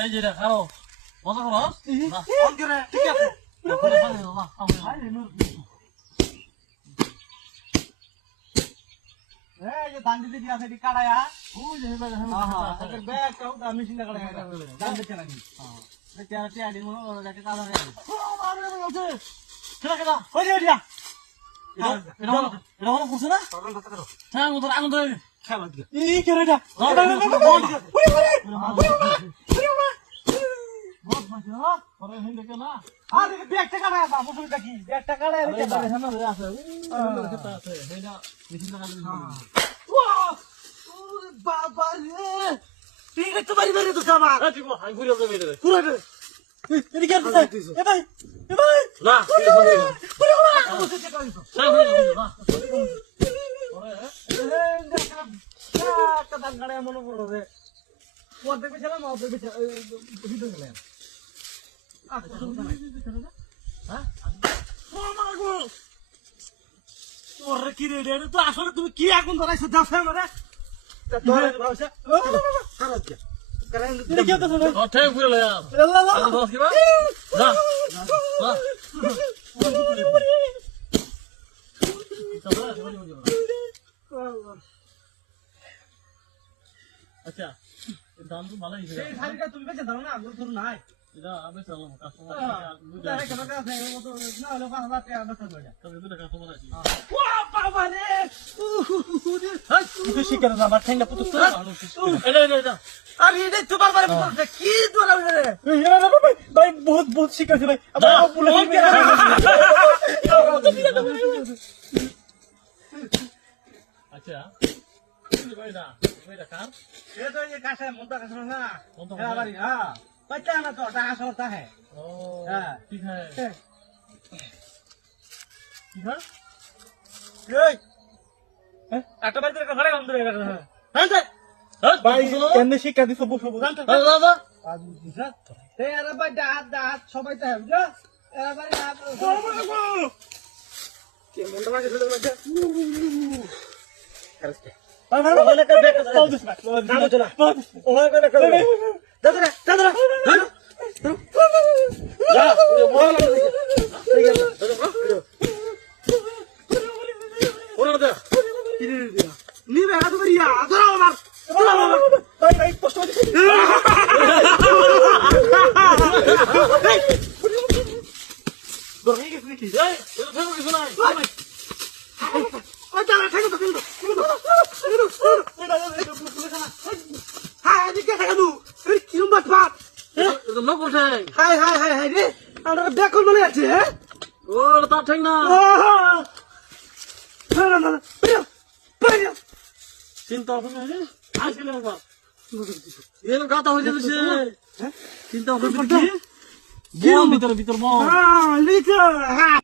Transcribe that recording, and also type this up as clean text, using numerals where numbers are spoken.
এই যে খাও মজা করো ঠিক আছে দান্ডিতে কি আছে কাটায়া মেশিনটা কাটায় দান দিচ্ছে নাকি মনে পড়লো রে অর্ধেক বেছিলাম অর্ধেক বেছিলাম কি রে তো আসলে তুমি কি আগুন ধরাইছো যাচ্ছে মানে আচ্ছা দাম তো ভালোই তুমি বেঁচে দাও না আগুন ধরো নাই বহুত শিখেছে ভাই আচ্ছা बच्चा ना तो टाइम होता है ठीक है একটা বাড়িতে একটা ঘরে বন্ধ হয়ে গেল ভাই কেন শিক্ষা দিছো বসো দাদা এই আরে ভাই দাঁত সবাই তো বুঝছো এরা ভাই দাঁত কে মনটা লাগে ফেলে মাঝে ভাই ভাই বলে কে দেখ দাও দিস না নাম চলা ওরে করে করে দাদা দাদা যা মোবাইল ঠিক আছে ওরে দাদা কিরে দিয়া নিবে হাত করিয়া ধরো আমার ভাই ভাই কষ্ট হচ্ছে দরকার কি কি এই এটা ফেরো কিছু নাই ওই দাঁড়া ঠেকে তো কিন্তু হ্যাঁ এদিকে ঠেকে দু এই কিরম বাট বাট এটা লোক বসে হাই হাই হাই হাই রে আমরা ব্যাকল বলে আছে হ্যাঁ ও তা ঠিক না না না না চিন্তা হবে না আসলে না এর কথা হইছে তো চিন্তা হবে কি গেম ভিতর ভিতর মো হ্যাঁ লিখো হ্যাঁ